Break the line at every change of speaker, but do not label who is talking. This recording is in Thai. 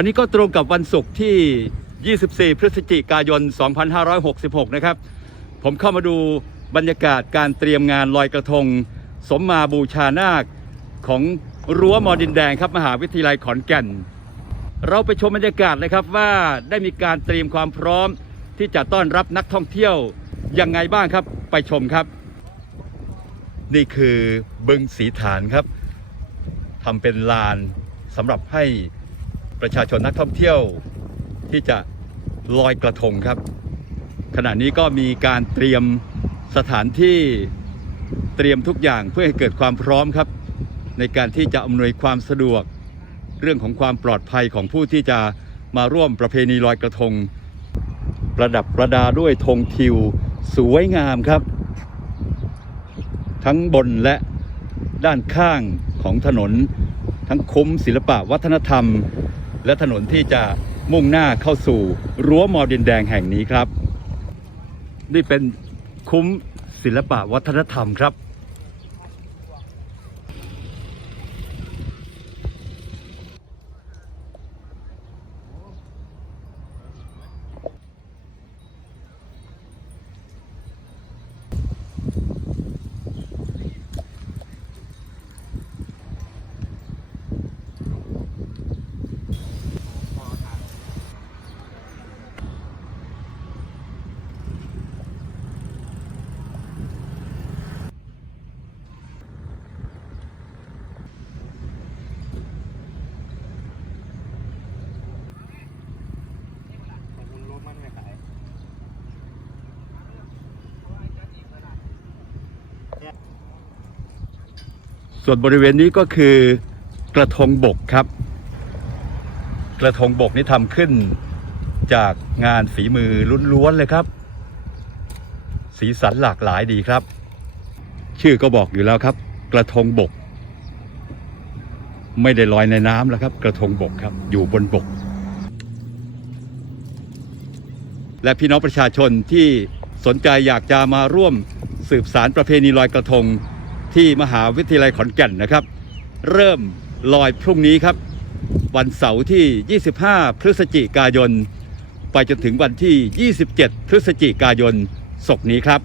วันนี้ก็ตรงกับวันศุกร์ที่ 24 พฤศจิกายน 2566 นะครับ ผมเข้ามาดูบรรยากาศการเตรียมงานลอยกระทง สมมาบูชานาคของรั้วมอดินแดงครับมหาวิทยาลัยขอนแก่น เราไปชมบรรยากาศเลยครับว่าได้มีการเตรียมความพร้อมที่จะต้อนรับนักท่องเที่ยวยังไงบ้างครับไปชมครับ นี่คือบึงสีฐานครับทำเป็นลานสำหรับให้ ประชาชนนักท่องเที่ยวที่จะลอยกระทงครับ ขณะนี้ก็มีการเตรียมสถานที่เตรียมทุกอย่างเพื่อให้เกิดความพร้อมครับ ในการที่จะอำนวยความสะดวก เรื่องของความปลอดภัยของผู้ที่จะมาร่วมประเพณีลอยกระทง ประดับประดาด้วยธงทิว สวยงามครับ ทั้งบนและด้านข้างของถนน ทั้งคุ้มศิลปะวัฒนธรรม และถนนที่จะมุ่งหน้าเข้าสู่รั้วมอดินแดงแห่งนี้ครับ นี่เป็นคุ้มศิลปะวัฒนธรรมครับ ส่วนบริเวณนี้ก็คือกระทงบกครับ กระทงบกนี่ทำขึ้นจากงานฝีมือล้วนๆเลยครับ สีสันหลากหลายดีครับ ชื่อก็บอกอยู่แล้วครับ กระทงบก ไม่ได้ลอยในน้ำแล้วครับ กระทงบกครับ อยู่บนบก และพี่น้องประชาชนที่สนใจอยากจะมาร่วมสืบสารประเพณีลอยกระทง ที่มหาวิทยาลัยขอนแก่นนะครับ เริ่มลอยพรุ่งนี้ครับ วันเสาร์ที่ 25 พฤศจิกายน ไปจนถึงวันที่ 27 พฤศจิกายนศกนี้ครับ